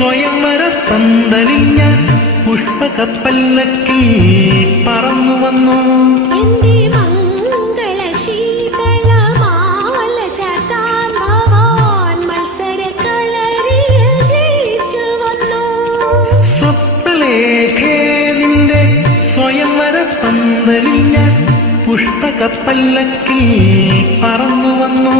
സ്വയംവര പന്തലിൽ ഞാൻ പുഷ്പകപ്പല്ലക്കിൽ പറന്നു വന്നു. സ്വപ്നലേഖേ നിന്റെ സ്വയംവര പന്തലിൽ ഞാൻ പുഷ്പകപ്പല്ലക്കിൽ പറന്നു വന്നു.